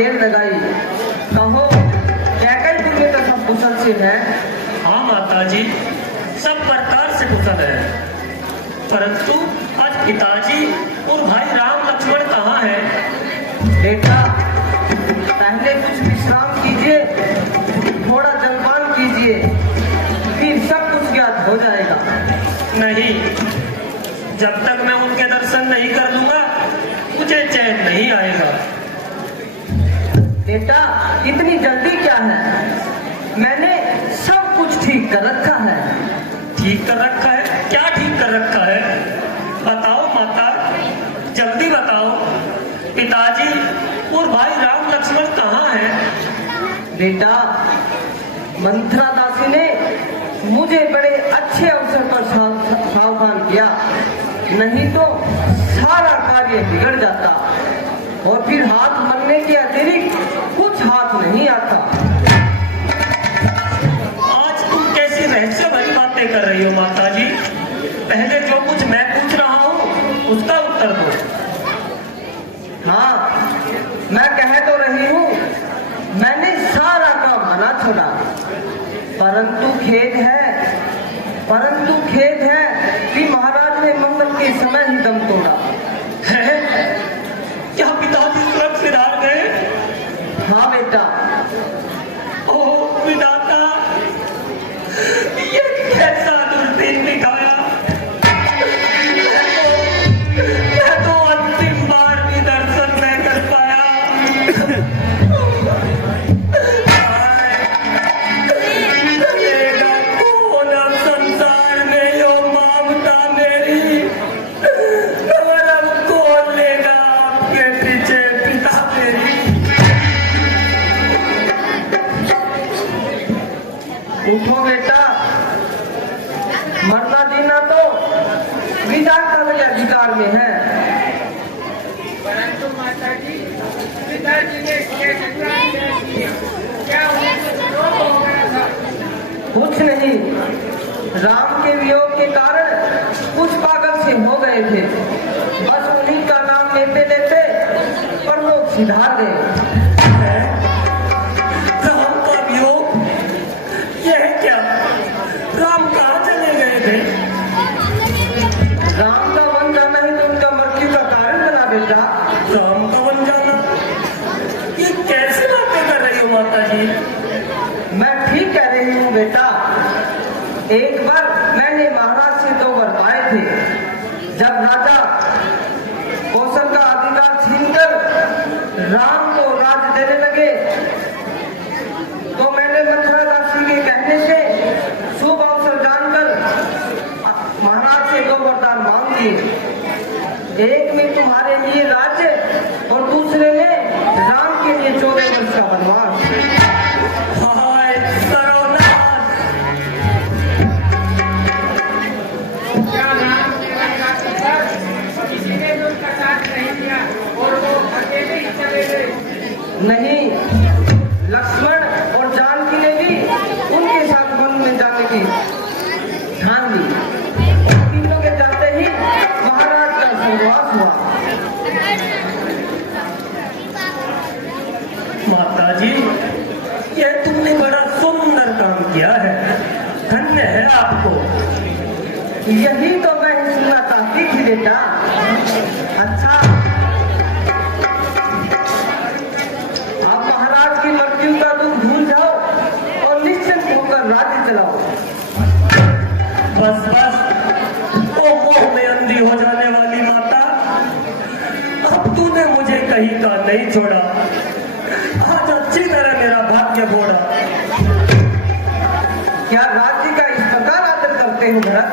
देर लगाई। कहो क्या कई दुनिया का सब कुशल से है? हाँ माता जी, सब प्रकार से कुशल है, परंतु आज पिताजी और भाई राम लक्ष्मण कहाँ हैं? बेटा पहले कुछ विश्राम कीजिए, थोड़ा जलपान कीजिए, फिर सब कुछ ज्ञात हो जाएगा। नहीं, जब तक मैं उनके दर्शन नहीं कर लूंगा मुझे चैन नहीं आएगा। बेटा इतनी जल्दी क्या है? मैंने सब कुछ ठीक कर रखा है। ठीक कर रखा है? क्या ठीक कर रखा है? बताओ माता, जल्दी बताओ। पिताजी और भाई राम लक्ष्मण कहाँ हैं? बेटा मंथरा दासी ने मुझे बड़े अच्छे अवसर पर सावधान किया, नहीं तो सारा कार्य बिगड़ जाता और फिर हाथ मरने के अतिरिक्त कुछ हाथ नहीं आता। आज तुम कैसी रहस्य भरी बातें कर रही हो माता जी? पहले जो कुछ मैं पूछ रहा हूँ उसका उत्तर दो। हाँ, मैं कह तो रही हूँ, मैंने सारा काम बना छोड़ा, परंतु खेद है कि महाराज ने मंगल के समय ही दम तोड़ा है। क्या पिताजी सुरक्षित हार गए? हाँ बेटा। ओह विधाता, ये कैसा दुर्दिन दिखाया। मैं तो अंतिम बार भी दर्शन नहीं कर पाया। उठो बेटा, मरना जीना तो विधाता के अधिकार में है। परंतु माता जी, पिताजी ने क्या हो गया था? कुछ नहीं, राम के वियोग के कारण कुछ पागल से हो गए थे, बस उन्हीं का नाम लेते लेते परलोक सिधार गए। राम का वियोग? यह क्या? राम कहाँ चले गए थे? राम का वन जाना ही तो उनका मृत्यु का कारण बना बेटा। राम का वन जाना? ये कैसे बातें कर रही हो माता जी? मैं ठीक कह रही हूँ बेटा। एक बार मैंने महाराज से 2 वर पाए थे। जब राजा कौशल का अधिकार छीनकर राम को राज देने लगे तो मैंने मंथरा दासी के कहने से शुभ अवसर जानकर महाराज से 2 वरदान मांग लिए। एक में तुम्हारे लिए राज्य और दूसरे में राम के लिए 14 वर्ष का वनवास। हाय सर्वनाश! क्या राम किसी ने भी उनका साथ नहीं दिया और वो अकेले ही चले गए? नहीं, लक्ष्मण और जानकी ने भी उनके साथ वन में जाने की ठान ली। तीनों के जाते ही महाराज का स्वर्गवास हुआ। माता जी, यह तुमने बड़ा सुंदर काम किया है, धन्य है आपको। यही तो मैं सुनना चाहती थी बेटा। अच्छा, आप महाराज की मृत्यु का दुख भूल जाओ और निश्चिंत होकर राज्य चलाओ। बस बस, ओ मोह में अंधी हो जाने वाली माता, अब तूने मुझे कहीं का नहीं छोड़ा। आज अच्छी तरह मेरा भाग्य फोड़ा। क्या राज्य का इस प्रकार आदर करते हो भरत?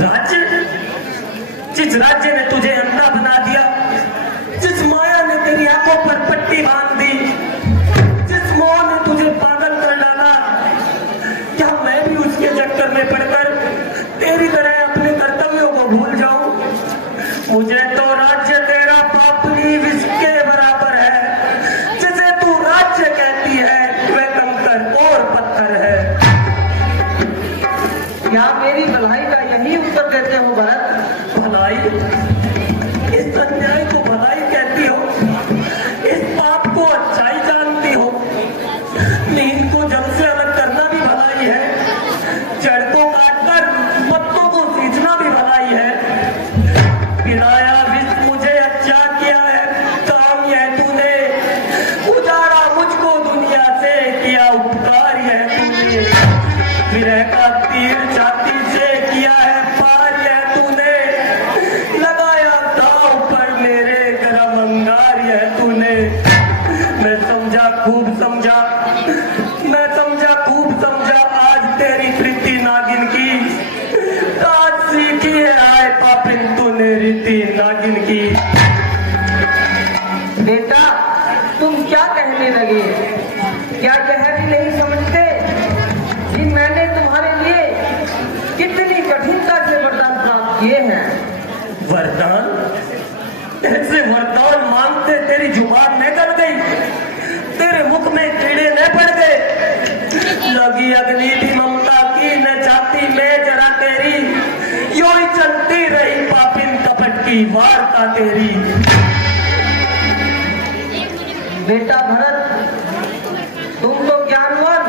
राज्य? जिस राज्य ने तुझे अंधा बना दिया, जिस माया ने तेरी आंखों पर पट्टी बांध दी, जिस मोह ने तुझे पागल कर डाला, क्या मैं भी उसके चक्कर में पड़कर तेरी तरह अपने कर्तव्यों को भूल जाऊं? मुझे तो राज्य तेरा पापनी विष के बराबर है। जिसे तू राज्य कहती है वह कंकर और पत्थर है। क्या मेरी भलाई का यही उत्तर देते हो भरत? भलाई? क्या कहने लगे? क्या यह भी नहीं समझते कि मैंने तुम्हारे लिए कितनी कठिनता से वरदान प्राप्त किए हैं? वरदान? ऐसे वरदान मांगते तेरी जुबान न गल गई, तेरे मुख में कीड़े न पड़ गए। लगी अग्नि भी ममता की, न चाहती मैं जरा तेरी, यूं ही चलती रही पापिन कपट की वार्ता तेरी। बेटा भरत, तुम तो ज्ञानवान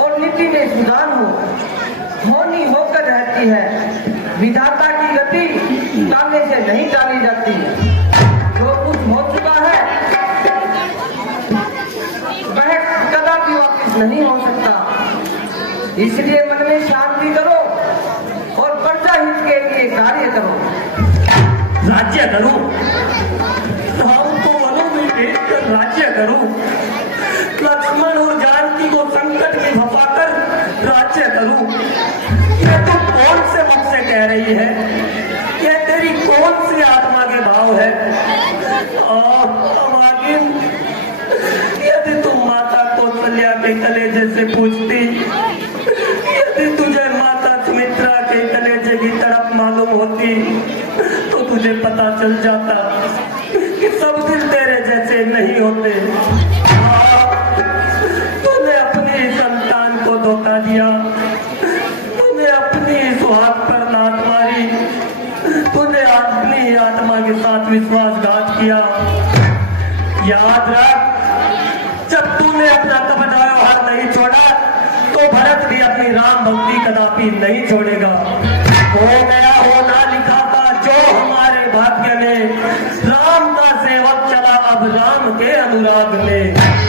और नीति में सुधार हो, होनी होकर रहती है। विधाता की गति टालने से नहीं टाली जाती। जो कुछ हो चुका है वह कदापि वापस नहीं हो सकता। इसलिए मन में शांति करो और प्रजा हित के लिए कार्य करो। राज्य करूं, राम को वनों में भेजकर राज्य करूं, लक्ष्मण और जानकी को संकट में फंसाकर राज्य करूं। ये तो कौन से मुख से कह रही है? यह तेरी कौन सी आत्मा के भाव है? अभागिन, यदि तुम माता कौशल्या के कलेजे से पूछती, यदि तुझे माता सुमित्रा के कलेजे की तरफ मालूम होती, तो तुझे पता चल जाता कि सब दिल तेरे जैसे नहीं होते। तूने अपनी संतान को धोखा दिया, तूने अपनी सुहाग पर लात मारी, तूने अपनी आत्मा के साथ विश्वासघात किया। याद रख, जब तूने अपना कपड़ा व्यवहार नहीं छोड़ा, तो भरत भी अपनी राम भक्ति कदापि नहीं छोड़ेगा। हो गया होना लिखा था जो हमारे भाग्य में, राम का सेवक चला अब राम के अनुराग में।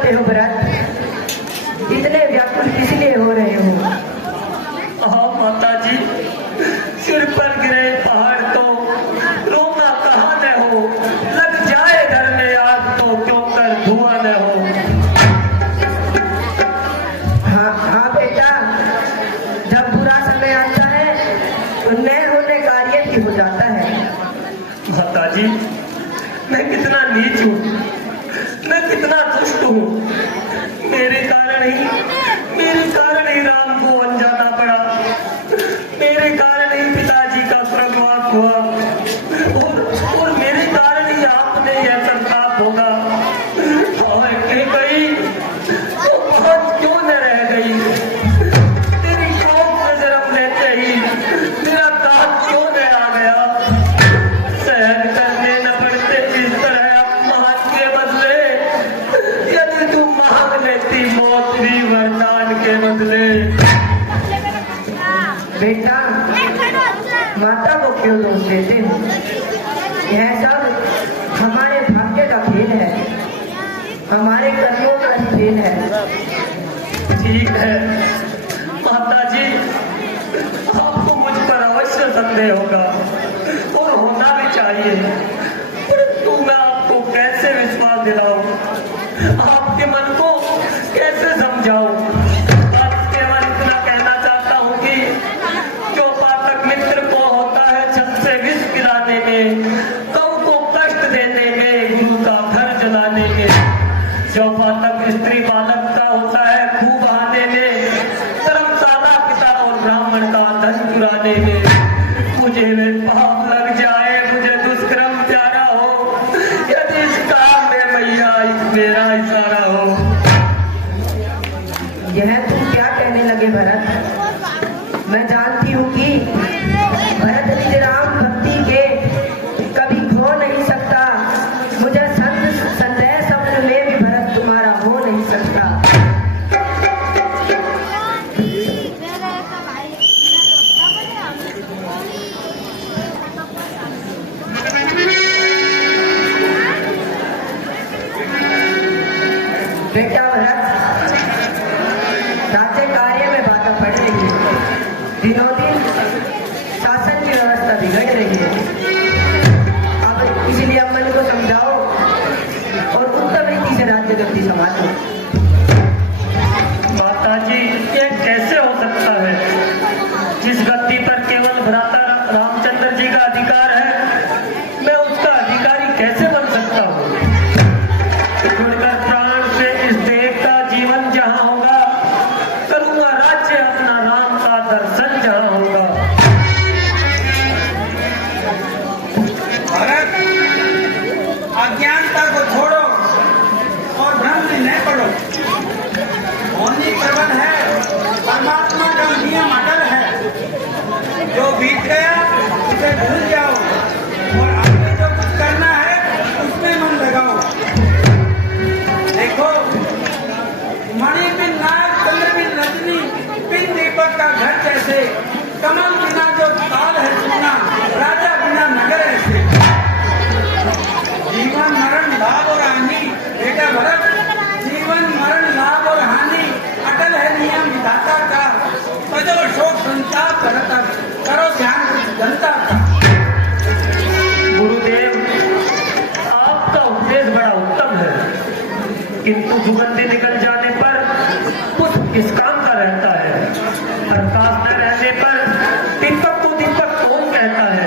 करते हो भरत? इतने व्याकुल किस लिए हो रहे हो? हाँ माता जी, सिर पर गिरे पहाड़ तो रोना कहाँ न हो, लग जाए घर में आग तो क्यों कर धुआं न हो। हाँ हाँ बेटा, जब बुरा समय आता है तो न होने कार्य भी हो जाता है। माता जी, मैं कितना नीच हूँ, मैं कितना दुष्ट हूँ। मेरे कारण ही राम को अनजाना पड़ा, मेरे कारण ही पिताजी का स्वर्गवास हुआ और मेरे कारण ही आपने यह संताप होगा। और कहीं तो बहुत क्यों न रह गई, तेरी कोख में जन्म लेते ही मेरा दांत क्यों न आ गया। सहन करने न पड़ते इस तरह अपमान के बदले, यदि तुम मांग लेती मौत भी वरदान के बदले। बेटा, माता को क्यों दोष देते हो? यह सब हमारे भाग्य का खेल है, हमारे कर्मों का ही खेल है। ठीक है माता जी, आपको मुझ पर अवश्य संदेह होगा और होना भी चाहिए, परंतु मैं आपको कैसे विश्वास दिलाऊं, आपके मन को कैसे समझाऊं। बस केवल इतना कहना चाहता हूं कि जो पातक मित्र को होता है छत से विष पिलाने में, कौ को कष्ट देने में, गुरु का घर जलाने में, जो पातक स्त्री बालक का होता है खूब बहाने में, धर्मशाला पिता और ब्राह्मण का धन चुराने में, मुझे में पाप लग जाए, मुझे दुष्कर्म प्यारा हो, यदि इस काम में मैया मेरा इशारा हो। यह तुम क्या कहने लगे भरत? मैं जानती हूँ कि भरत निज राम भक्ति के कभी खो नहीं सकता। मुझे संदेह स्वप्न में भी भरत तुम्हारा हो नहीं सकता। बेटा भरत, राज्य कार्य में बाधा पड़ रही है, दिनों दिन शासन की व्यवस्था बिगड़ रही है। अब इसलिए मन को समझाओ और उत्तम रीति से राज्य गति संभालो। माता जी, ये कैसे हो सकता है? जिस गद्दी पर केवल भ्राता रामचंद्र जी का अधिकार है, मैं उसका अधिकारी कैसे बन सकता हूँ? छोड़कर प्राण से इस देह का जीवन जहाँ होगा, करूंगा राज्य अपना राम का दर्शन जहाँ होगा। भरत, अज्ञानता को छोड़ो और भ्रम में न पड़ो। होनी प्रबल है, परमात्मा का नियम अटल है। जो बीत गया उसे भूल जाओ और आगे जो कुछ करना है उसमें मन लगाओ। देखो, मणि बिन नाग, चंद्र बिन रजनी, बिन दीपक का घर जैसे, कमल बिना जो ताल है सुना, राजा बिना नगर ऐसे। जीवन मरण लाभ और हानि, बेटा भरत, जीवन मरण लाभ और हानि अटल है नियम विधाता का। बजो शोक संताप करो ध्यान जनता का। गुरुदेव, आपका उपदेश बड़ा उत्तम है, किंतु सुगंधी निकल जाने पर पुष्प किस काम का रहता है? प्रकाश न रहने पर दीपक को दीपक कौन कहता है?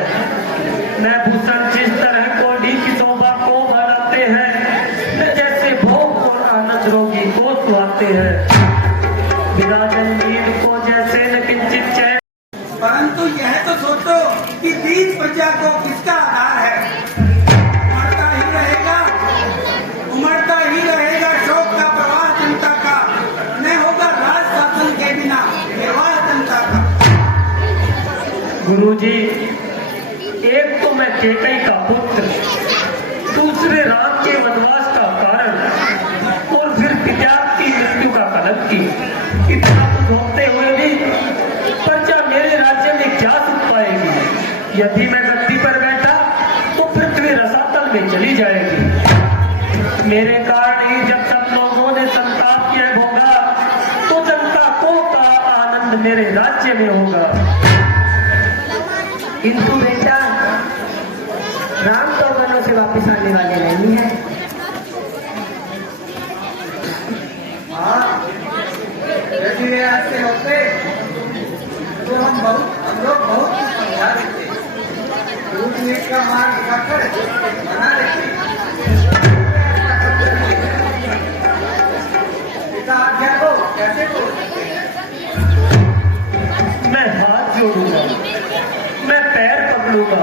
मैं भूषण जिस तरह कोढ़ी की शोभा को बढ़ाते हैं, मैं जैसे भोग और आनंद रोगी को सुहाते हैं, विराजन नींद को जैसे न किंचित चैन। परंतु यह तो सोचो कि बीज प्रजा को किसका आधार है? उमड़ता ही रहेगा शोक का प्रवाह जनता का, न होगा राज शासन के बिना निर्वाह जनता का। गुरुजी, एक तो मैं केकई का पुत्र, दूसरे राम के वनवास का कारण, और फिर पिता की मृत्यु का कलंकी। इतना कुछ होते हुए भी प्रजा मेरे राज्य में क्या सुख पाएगी? यदि मैं गद्दी पर बैठा तो पृथ्वी रसातल में चली जाएगी। मेरे कारण ही जब सब लोगों ने मेरे राज्य में होगा। किंतु बेटा राम तो वनों से वापस आने वाले नहीं है। हाँ, यदि वे ऐसे होते तो हम लोग बहुत कुछ समझा देते, कूटनीति का मार्ग दिखाकर बना देते। पिता आज्ञा को कैसे तोड़ सकते हैं? मैं हाथ जोड़ूंगा, मैं पैर पकड़ूंगा,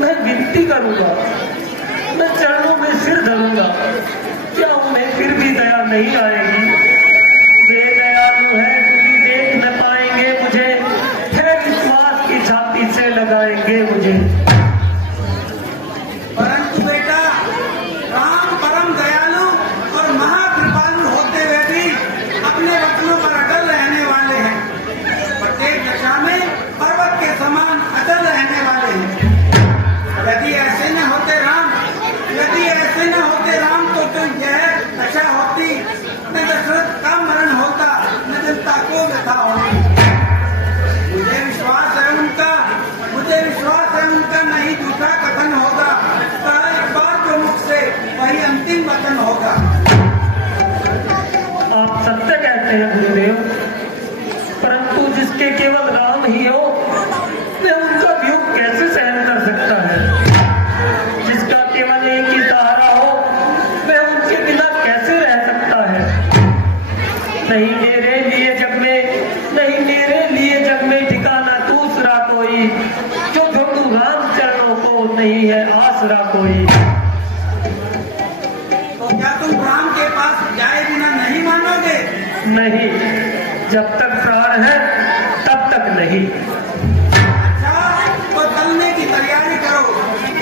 मैं विनती करूंगा, मैं चरणों में सिर धरूंगा। क्या उन्हें फिर भी दया नहीं आएगी? वे दयालु हैं क्योंकि देख न पाएंगे मुझे, फिर विश्वास की छाती से लगाएंगे मुझे। परंतु बेटा राम परम दयालु और महाकृपालु होते हुए भी अपने वचनों पर अटल रहने वाले हैं। प्रत्येक दशा में पर्वत के समान अटल रहने वाले हैं। यदि ऐसे न होते राम तो यह दशा होती, न दशरथ का मरण होता, न जनता को व्यथा होती। मुझे विश्वास है उनका नहीं झूठा कथन होगा। एक बार जो मुख से वही अंतिम वचन होगा। आप सत्य कहते हैं गुरुदेव, परंतु जिसके केवल राम ही हो वह उनका वियोग कैसे सहन कर सकता है? जिसका केवल एक ही सहारा हो वह उनके बिना कैसे रह सकता है? नहीं मेरे लिए जग में ठिकाना दूसरा कोई, जो छोड़ू राम चरणों को नहीं है आसरा कोई। तो क्या तुम राम के पास जाए बिना नहीं मानोगे? नहीं, जब तक प्राण है तब तक नहीं। अच्छा, तो चलने की तैयारी करो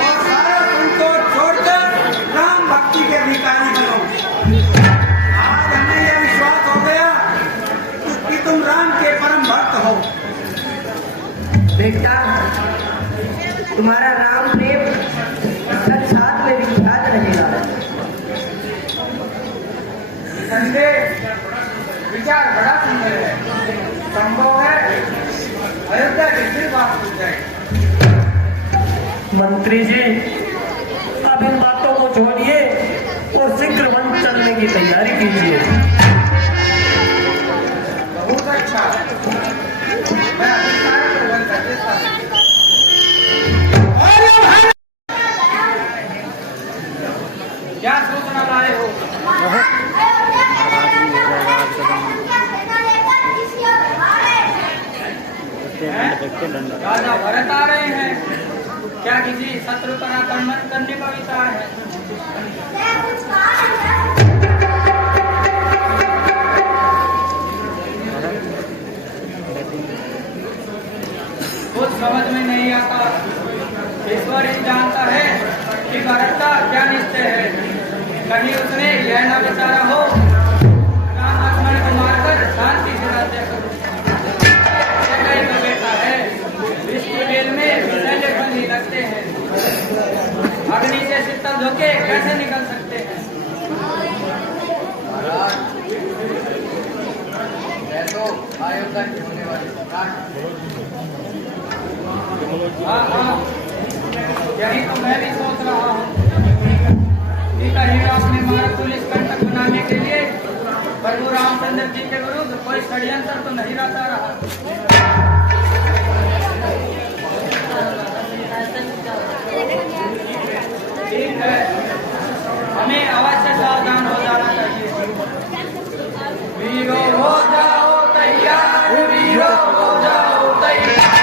और सारा उनको छोड़कर राम भक्ति के अधिकारी बनो। आज हमें यह विश्वास हो गया कि तुम राम के परम भक्त हो। बेटा तुम्हारा राम प्रेम संसार में विख्यात रहेगा। संजय विचार बड़ा सुंदर है। संभव है अयोध्या की फिर बात हो जाए। मंत्री जी अब इन बातों को छोड़िए और शीघ्र वन चलने की तैयारी कीजिए। बहुत अच्छा, मैं अभी सारा प्रबंध कर देता हूँ। क्या सूचना लाए हो? राजा भरत आ रहे हैं। क्या किसी शत्रु पर आक्रमण करने का विचार है? कुछ समझ में नहीं आता। ईश्वर ही जानता है कि भरत का क्या निश्चय है। कहीं उसने यह न विचारा हो राम लक्ष्मण को मारकर शांति से राज्य करूं। ये का बेटा है, विष्णु जेल में विषैले फल ही लगते हैं। अग्नि से शीतल धोखे कैसे निकल सकते हैं? तो अयोध्या की होने वाली हाँ, यही तो मैं भी सोच रहा हूँ कि कहीं अपने मार्ग पुलिस कंटक बनाने के लिए प्रभु रामचंद्र जी के विरुद्ध कोई षड्यंत्र तो नहीं रचा रहा। ठीक है, हमें अवश्य सावधान हो जाना चाहिए। वीरो हो जाओ तैयार, वीरो हो जाओ तैयार।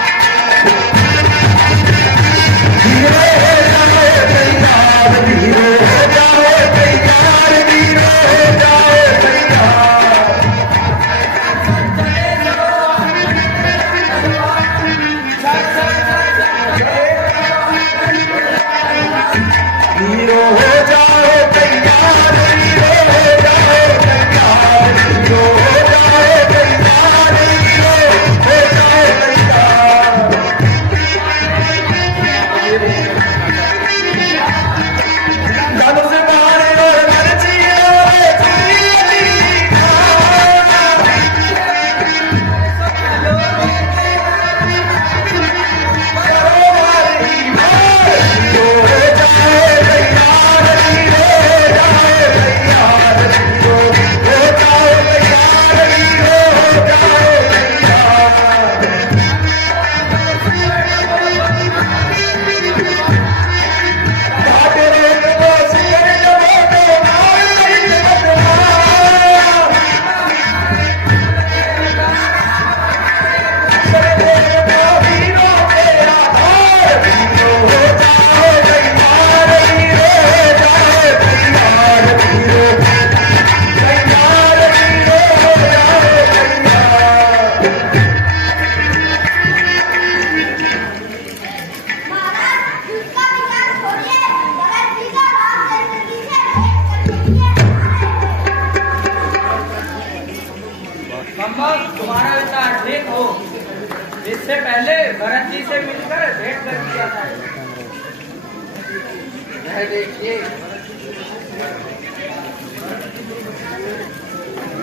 है देखिए।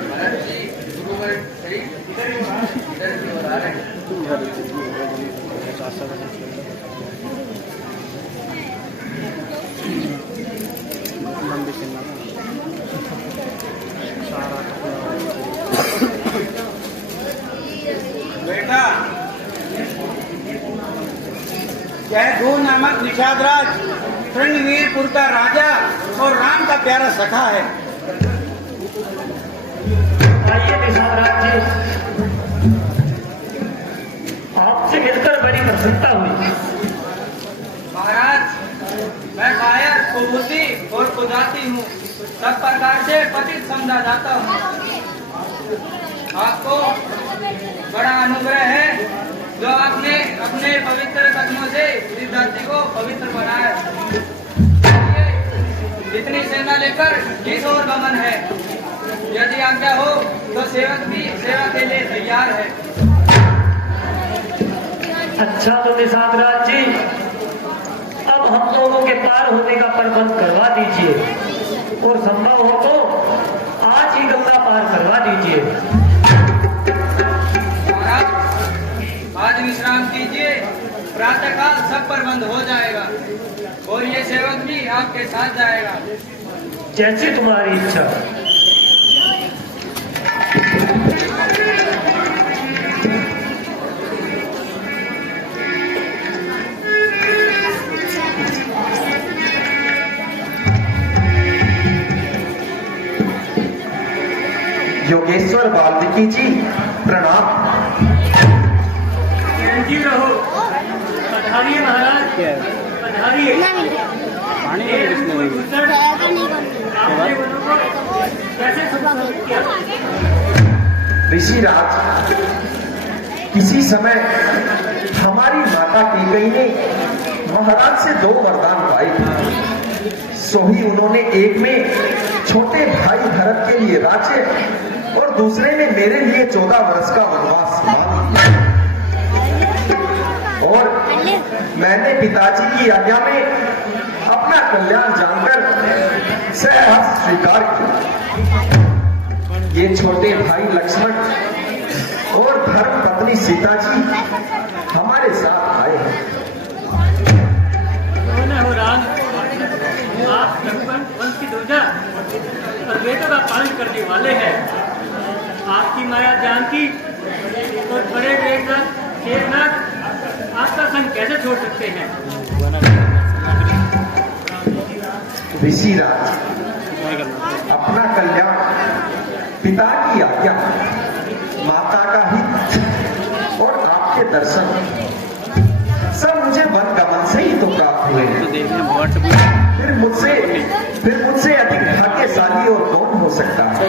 महाराज जी गुरुवर सही इधर की ओर आ रहे हैं। बेटा यह दो नामक निषादराज श्रृंगवीरपुर का राजा और राम का प्यारा सखा है। आइए निषादराज जी, आपसे मिलकर बड़ी प्रसन्नता हुई। महाराज मैं कायर कुबूती और कुदाती हूँ, सब प्रकार से पतित समझा जाता हूँ। आपको बड़ा अनुग्रह है जो आपने अपने पवित्र कदमों से इस धरती को पवित्र बनाया। इतनी सेना लेकर किस ओर गमन है? यदि आज्ञा हो तो सेवक भी सेवा के लिए तैयार है। अच्छा तो निषादराज जी, अब हम दोनों के पार होने का प्रबंध करवा दीजिए और संभव हो तो आज ही गंगा पार करवा दीजिए। आज विश्राम कीजिए, प्रातःकाल सब प्रबंध हो जाएगा और ये सेवक भी आपके साथ जाएगा। जैसी तुम्हारी इच्छा। योगेश्वर वाल्मीकि जी प्रणाम। जी रहो, पधारिए महाराज, पधारिए। ऋषिराज, किसी समय हमारी माता कैकेयी ने महाराज से 2 वरदान पाए थे। सो ही उन्होंने एक में छोटे भाई भरत के लिए राज्य और दूसरे में मेरे लिए 14 वर्ष का वनवास मांग लिया। और मैंने पिताजी की आज्ञा में अपना कल्याण जानकर सहर्ष स्वीकार किया। ये छोटे भाई लक्ष्मण और धर्म पत्नी सीता जी हमारे साथ आए हैं। हो राम, आप रघुवंश वंश की ध्वजा और वेदों का पालन करने वाले हैं। आपकी माया जानकी और बड़े वेदनाथ शेरनाथ आपका संग कैसे छोड़ सकते हैं? ऋषिराज, अपना कल्याण, पिता की आज्ञा, माता का हित और आपके दर्शन सब मुझे वन गमन से ही तो प्राप्त हुए हैं। फिर मुझसे अधिक भाग्यशाली और कौन हो सकता है?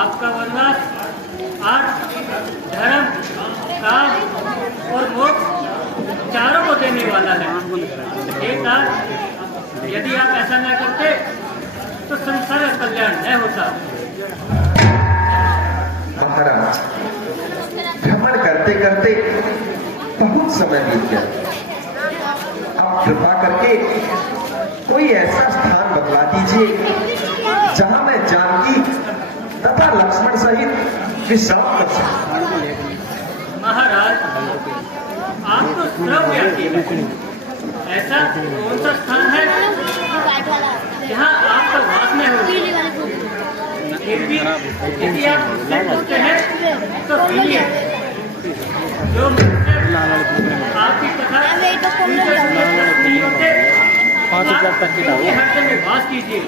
आपका वनवास आज धर्म, काम और मोक्ष चारों को देने वाला है। एक बात, यदि आप ऐसा न करते तो संसार का कल्याण न होता। महाराज, भ्रमण करते करते बहुत समय बीत गया। अब कृपा करके कोई ऐसा स्थान बतला दीजिए जहां मैं जानकी तथा लक्ष्मण सहित विश्राम कर सकूं। महाराज, आप तो श्रव्याती हैं। ऐसा कौन सा स्थान है जहाँ आपका वास न हो? फिर भी यदि आप मुझसे पूछते हैं तो सुनिए। जो आपकी कथा नहीं होते, आप उनके हृदय में वास कीजिए।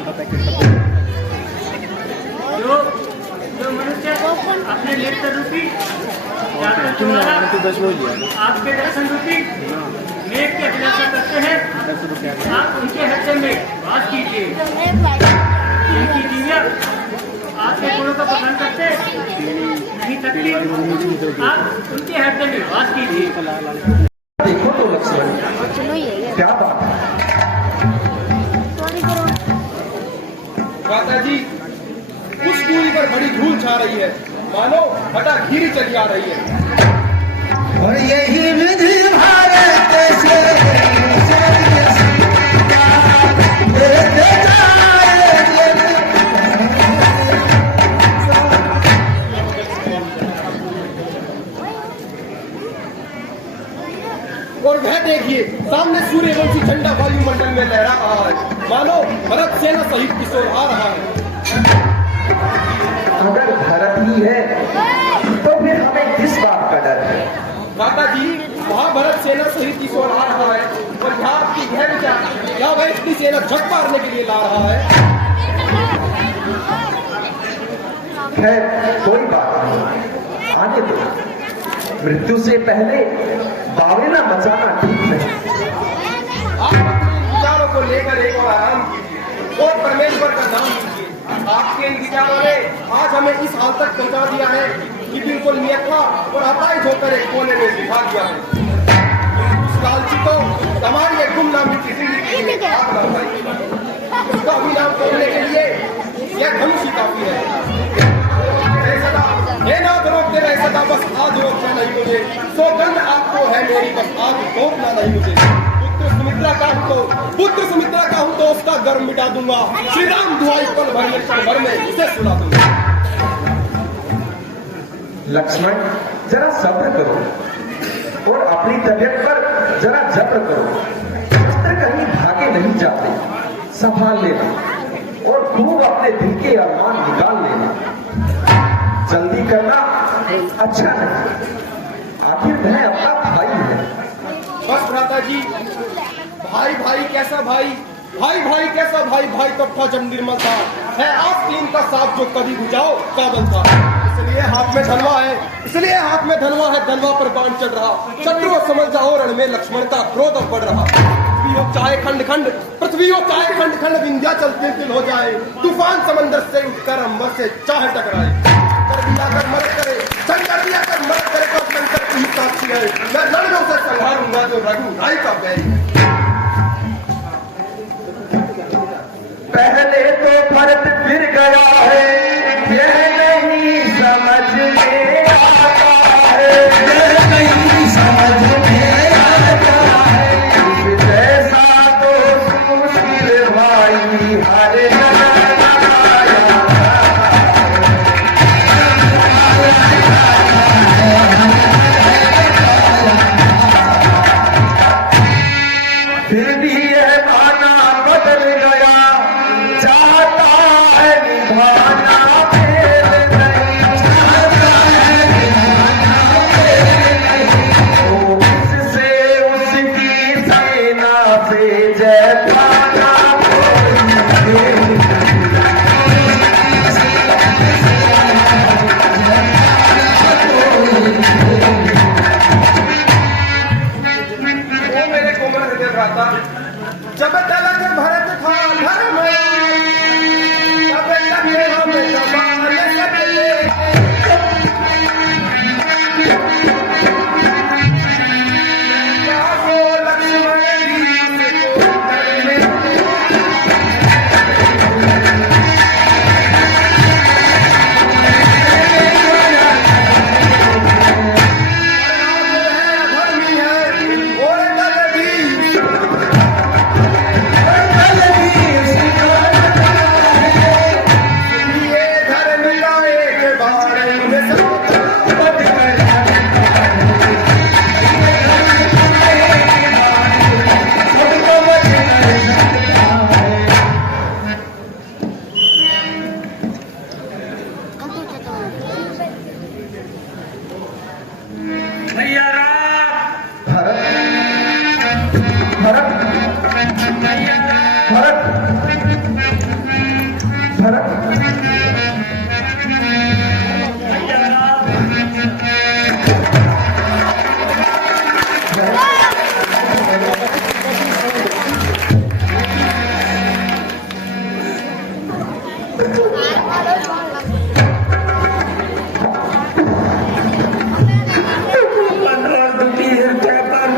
जो मनुष्य अपने नेत्र रूपी जाकर द्वारा आपके दर्शन रूपी मेघ की अभिलाषा करते हैं, आप उनके हृदय में वास कीजिए। इनकी दिव्या आपके गुणों का प्रदान करते नहीं सकती, आप उनके हृदय में वास कीजिए। देखो तो लक्ष्मण, क्या बात है? माता जी, कुछ दूरी पर बड़ी धूल छा रही है, मानो हटा घीरी चली आ रही है। और यही विधि भारत और वह देखिए सामने सूर्यवंशी झंडा वायुमंडल में लहरा रहा है, मानो भरत सेना सहित किशोर आ रहा है। अगर भरत ही है तो फिर हमें किस बात का डर है? दादा जी, वहाँ भरत सेना सहित किशोर आ रहा है और यहाँ आपकी गृह विचार या वह इतनी सेना झक मारने के लिए ला रहा है। खैर कोई बात नहीं, आने दो। मृत्यु से पहले बावैला मचाना ठीक नहीं। आप अपने विचारों को लेकर एक और आराम कीजिए और परमेश्वर का नाम लीजिए। आपके इन विचारों ने आज हमें इस हाल तक पहुंचा दिया है कि बिल्कुल नियत्था और हताश होकर एक कोने में दिखा दिया है। उस लालची को हमारी एक गुमनामी की जिंदगी में आग लगाई। उसका अभिनाम तोड़ने के लिए यह धनुष ही काफी है। हे नाथ रोकते रहे सदा, बस आज रोकना नहीं मुझे। सौगंध आपको है मेरी, बस आज रोकना नहीं मुझे। पुत्र सुमित्रा का हूँ तो उसका गर्व मिटा दूंगा। श्री राम दुआई पल भर में क्षण भर में इसे सुना दूंगा। लक्ष्मण जरा सब्र करो और अपनी तबीयत पर जरा जब्र करो। शस्त्र कहीं भागे नहीं जाते, संभाल लेना और खूब अपने दिल के अरमान निकाल लेना। जल्दी करना अच्छा नहीं, आखिर वह अपना भाई है। बस भ्राता जी, भाई भाई कैसा भाई, भाई भाई कैसा भाई, भाई तब था जब निर्मल था, है आस्तीन का सांप जो कभी बुझाओ काबल था। इसलिए हाथ में धनवा है, इसलिए हाथ में धनवा है, धनवा पर बाण चढ़ रहा। शत्रु समझ जाओ रण में लक्ष्मण का क्रोध अब बढ़ रहा। चाहे खंड खंड पृथ्वी हो, चाहे खंड खंड विंध्याचल तिल हो जाए, तूफान समंदर से उठकर अंबर से चाहे टकराए। कर मदद करे, शंकर दिया कर मदद करे तो शंकर की साक्षी है। मैं लड़नों से संहारूंगा जो रघु राय का बैरी। पहले तो भरत फिर गया है, यह नहीं समझ में आता है, यह नहीं समझ में आता है। जैसा तो सुशील भाई हरे फिर भी यह माना बदल गया, चाहता है निभाना फेल नहीं, चाहता है निभाना फेल नहीं। उससे उसकी सेना से जय पाना मेरे कोमल हृदय भ्राता, जब तलक भरत था घर में, तब तक हम जमान सकते। क्या को लक्ष्मण जी को करने धर्मी है और भैया राम, भरत भैया राम, भरत भरत भैया राम। मनोहर दुखी हृदय पर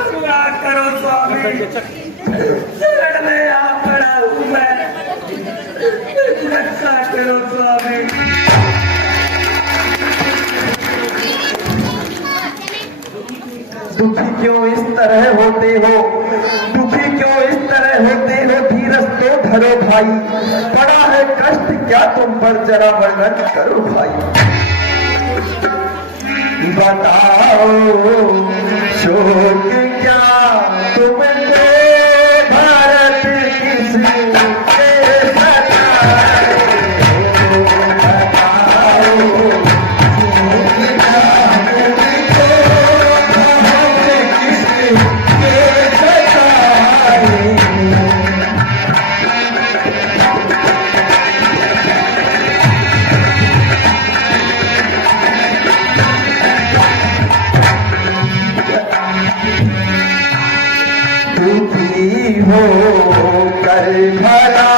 अनुराग करो स्वामी, शरण में आ पड़ा हूँ मैं, रक्षा करो स्वामी। दुखी तरह होते हो, दुखी क्यों इस तरह होते हो, धीरज तो धरो भाई, पड़ा है कष्ट क्या तुम पर, जरा वर्णन करो भाई। बताओ शोक क्या तुमको, भारत किसके सताए हो, बताओ शोक क्या तुमको, भारत किसके सताए हो। दुखी हो कर भला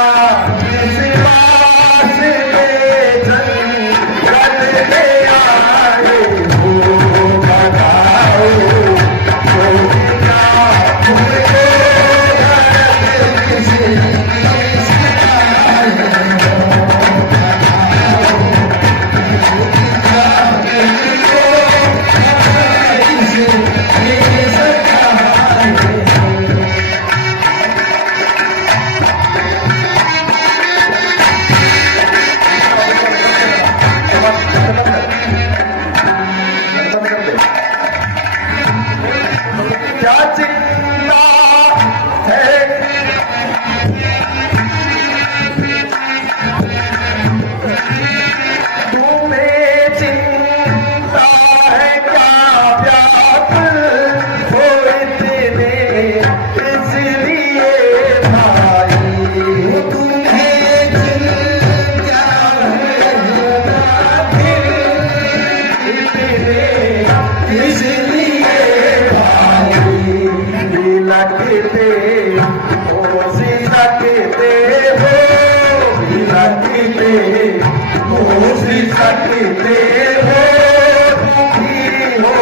विश्वास में जंगल में आए हो, बताओ शोक क्या तुमको, भारत किसके सताए हो, बताओ शोक क्या तुमको, भारत किसके सताए हो। क्या चिंता है, तुम्हें चिंता है क्या, व्याकुल हो इतने इसलिए भाई, तुम्हें चिंता है इतने इसलिए लगते हो, सकते हो, लगते हो, सकते हो, दुखी हो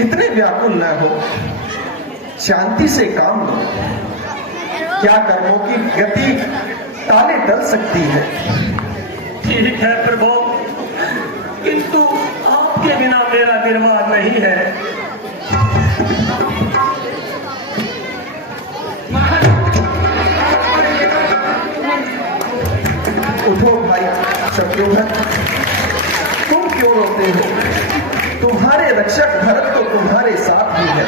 इतने व्याकुल न हो, शांति से काम लो। क्या कर्मों की गति ताले टल सकती है। ठीक है प्रभु, किंतु आपके बिना मेरा निर्वाह नहीं है। उठो भाई शत्रुघ्न, तुम क्यों रोते हो? तुम्हारे रक्षक भरत तो तुम्हारे साथ ही है।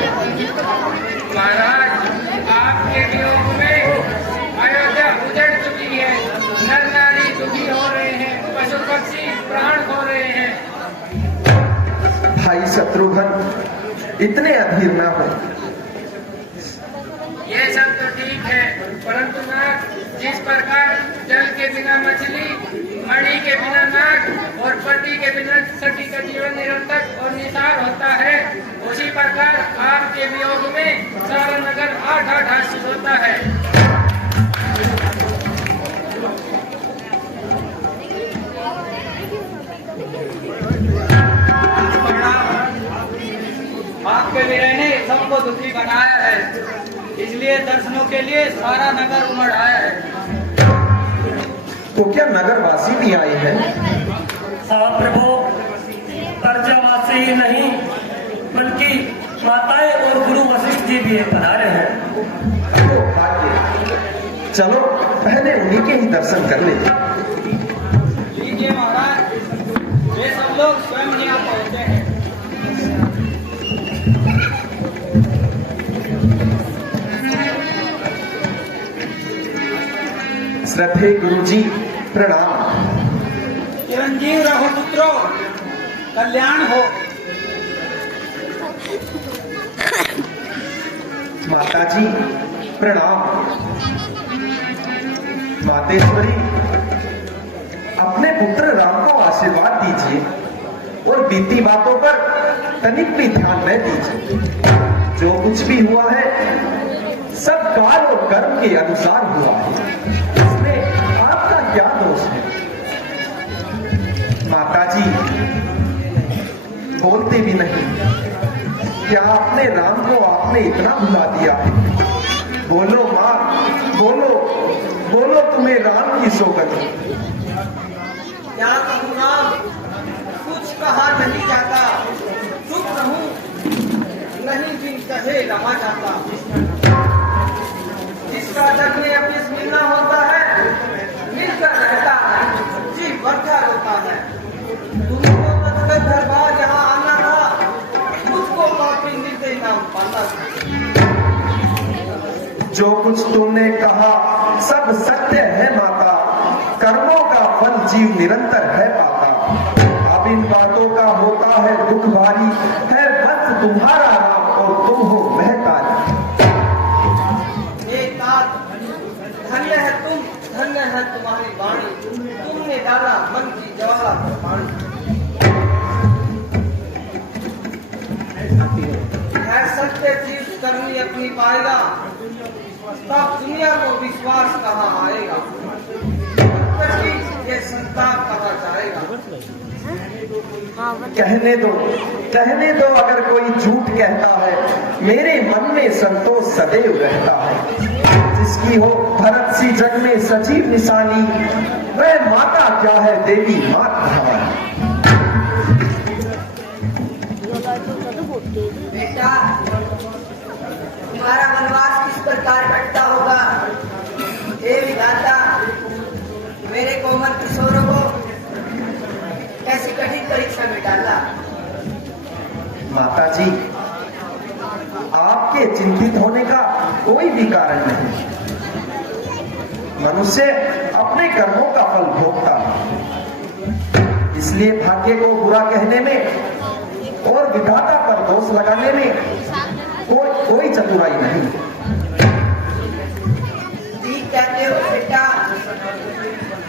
इतने अधीर न हो। ये सब तो ठीक है, परंतु नाथ, जिस प्रकार जल के बिना मछली, मणि के बिना नाग और पति के बिना सती का जीवन निरंतर और निसार होता है, उसी प्रकार आपके वियोग में सारा नगर आठ आठ होता है। आपके विरह ने सबको दुखी बनाया है, इसलिए दर्शनों के लिए सारा नगर उमड़ आया है। तो क्या नगरवासी भी आए हैं? हाँ प्रभु, प्रजावासी ही नहीं बल्कि माताएं और गुरु वशिष्ठ जी भी पधारे हैं। तो भाग्य, चलो पहले उन्हीं के ही दर्शन कर लेते। लीजिए महाराज, वे सब लोग स्वयं यहाँ पहुँचे हैं। श्रद्धे गुरुजी, प्रणाम। चिरंजीव रहो पुत्रो, कल्याण हो। माताजी प्रणाम। मातेश्वरी, अपने पुत्र राम को आशीर्वाद दीजिए और बीती बातों पर तनिक भी ध्यान न दीजिए। जो कुछ भी हुआ है सब काल और कर्म के अनुसार हुआ है, इसमें आपका क्या दोष है? माताजी बोलते भी नहीं, क्या अपने राम को आपने इतना भुला दिया? बोलो माँ, बोलो बोलो, तुम्हें राम की सौगंध। क्या कहूँ राम, कुछ कहा नहीं जाता, चुप रहूं नहीं बिन कहे रहा जाता। जिसका जग में अपनी मिलना होता है, मिलकर रहता है, जी वर्षा होता है। तुमको बचकर दरबार यहाँ आना था, मुझको काफी मिलते नाम पाता था। जो कुछ तुमने कहा सब सत्य है माता, कर्मों का फल जीव निरंतर है पाता। अब इन बातों का होता है दुख भारी, है बस तुम्हारा राम और तुम हो महतारी। धन्य है तुम, धन्य है तुम्हारी वाणी, तुमने डाला मन की ज्वाला पर पानी। है सत्य चीज करनी अपनी पाएगा, तब दुनिया को विश्वास कहाँ आएगा, ये संताप कहाँ जाएगा। कहने दो अगर कोई झूठ कहता है, मेरे मन में संतोष सदैव रहता है। जिसकी हो भरत सी जग में सजीव निशानी, वह माता क्या है देवी मात भवानी। बेटा, तुम्हारा वनवास किस प्रकार कटता होगा? हे विधाता, मेरे कोमल किशोरों को कैसी कठिन परीक्षा में डाला। माता जी, आपके चिंतित होने का कोई भी कारण नहीं। मनुष्य अपने कर्मों का फल भोगता है, इसलिए भाग्य को बुरा कहने में और विधाता पर दोष लगाने में कोई चतुराई नहीं। ठीक कहते हो बेटा,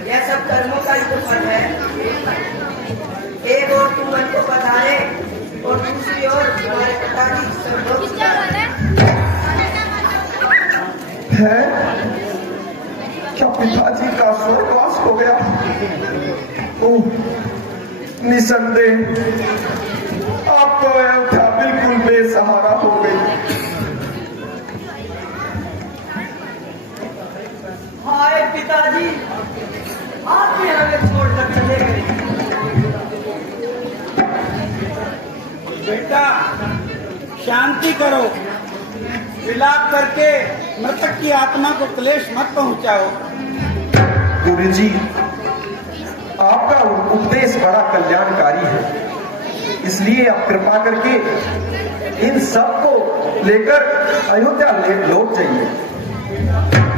यह सब कर्मों का ही तो फल है। एक और तुम मन को पधारे और दूसरी ओर तुम्हारे पिताजी सर्वोच्च है। क्या पिताजी का स्वर्गवास हो गया? निसंदेह आपको अयोध्या बिल्कुल बेसहारा हो गई। हाय पिताजी, आप भी हमें छोड़कर चले गए। बेटा, शांति करो, विलाप करके मृतक की आत्मा को क्लेश मत पहुंचाओ। गुरुजी, आपका उपदेश बड़ा कल्याणकारी है, इसलिए आप कृपा करके इन सब को लेकर अयोध्या लौट जाइए।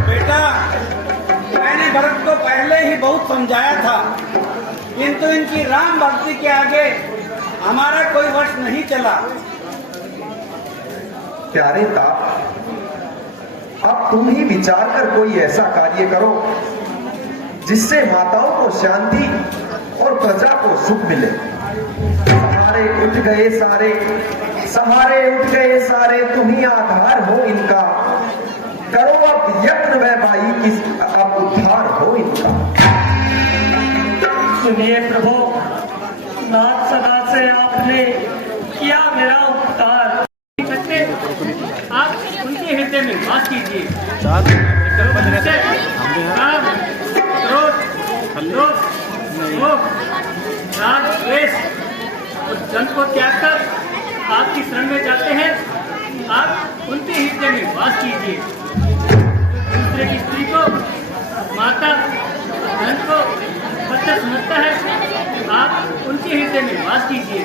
बेटा, मैंने भरत को पहले ही बहुत समझाया था, किंतु इनकी राम भक्ति के आगे हमारा कोई वश नहीं चला। प्यारे तात, अब तुम ही विचार कर कोई ऐसा कार्य करो जिससे माताओं को शांति और प्रजा को सुख मिले। सहारे उठ गए सारे, सहारे उठ गए सारे, तुम ही आधार हो इनका। करो अब यत्न वह भाई किस अब उद्धार हो इनका। सुनिए प्रभु, नाथ सदा से आपने किया मेरा उपकार। आप उनके हृदय में वास कीजिए। राग द्वेष और जन को त्याग कर आपकी शरण में जाते हैं। आप उनके हृदय में वास कीजिए। दूसरे की स्त्री को माता, धन को पत्थर समझता है, आप उनके हृदय में वास कीजिए।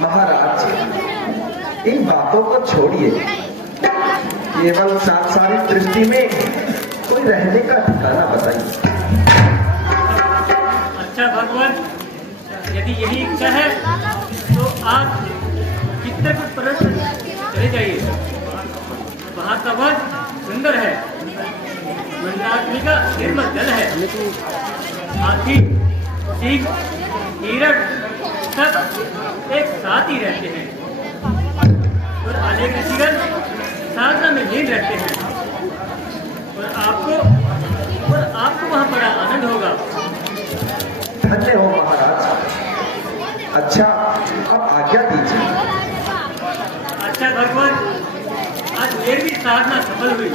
महाराज, इन बातों को छोड़िए। केवल सांसारिक दृष्टि में कोई रहने का ठिकाना बताइए। अच्छा भगवान, यदि यही इच्छा है तो आप चित्रकूट पर्वत चले जाइए। वहाँ का वन सुंदर है, मंदाकिनी का निर्मल जल है, हाथी, सिंह, हिरण सब एक साथ ही रहते हैं और अनेक ऋषिगण साधना में लीन रहते हैं और आपको वहाँ बड़ा आनंद होगा। धन्य हो महाराज। अच्छा, अब आज्ञा दीजिए। अच्छा भगवान, आज मेरी भी साधना सफल हुई।